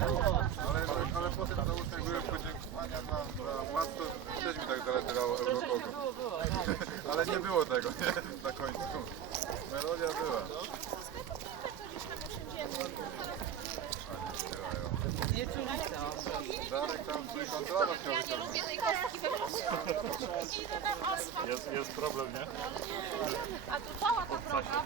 Ale, ale potem załóżmy były podziękowania dla, dla władz, to też mi tak zależało Eurokogo. Ale nie było tego, nie? Na końcu. Melodia była. Nie czuli co. Darek tam kontrolował chciał Ja nie lubię tej kostki we. Jest, jest problem, nie? A tu cała ta droga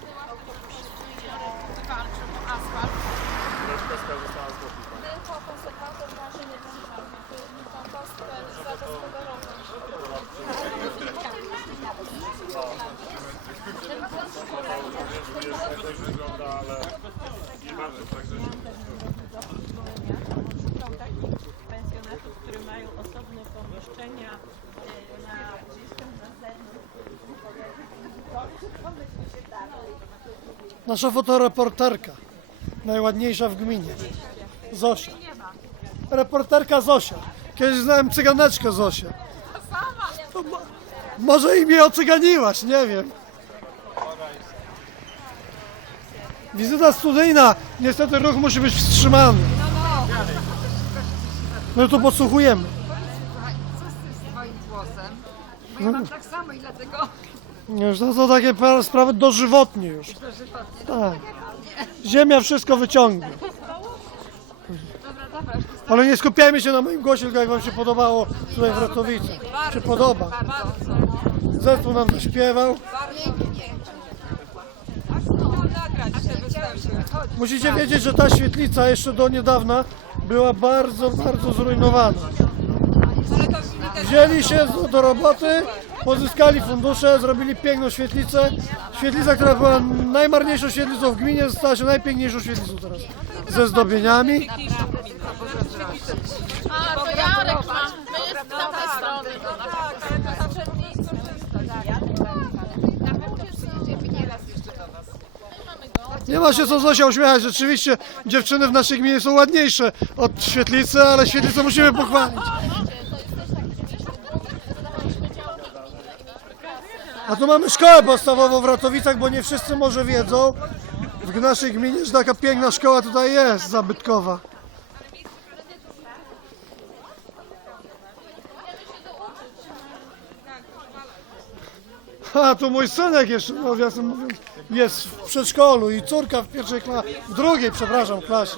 To wygląda, ale nie także Szukam takich pensjonatów, które mają osobne pomieszczenia e, na. Nasza fotoreporterka, najładniejsza w gminie, Zosia. Reporterka Zosia. Kiedyś znałem cyganeczkę Zosię. To mo- może i mnie ocyganiłaś, nie wiem. Wizyta studyjna. Niestety ruch musi być wstrzymany. No to podsłuchujemy. Co z tym swoim głosem? Bo ja mam tak samo i dlatego Już to są takie sprawy dożywotnie już. Tak. Ziemia wszystko wyciągnie. Dobra, dobra, już wystarczy. Ale nie skupiajmy się na moim głosie, tylko jak wam się podobało tutaj w Ratowicach. Się podoba. Bardzo. Zespół nam zaśpiewał. Pięknie. Musicie wiedzieć, że ta świetlica jeszcze do niedawna była bardzo, bardzo zrujnowana. Wzięli się do- roboty, pozyskali fundusze, zrobili piękną świetlicę. Świetlica, która była najmarniejszą świetlicą w gminie, stała się najpiękniejszą świetlicą teraz. Ze zdobieniami. A, to Jarek ma. Nie ma się co Zosia uśmiechać, rzeczywiście dziewczyny w naszej gminie są ładniejsze od świetlicy, ale świetlicę musimy pochwalić. A tu mamy szkołę podstawową w Ratowicach, bo nie wszyscy może wiedzą w naszej gminie, że taka piękna szkoła tutaj jest, zabytkowa. A, to mój synek jeszcze, nawiasem no, mówiąc, jest w przedszkolu i córka w pierwszej klasie, w drugiej, przepraszam, klasie.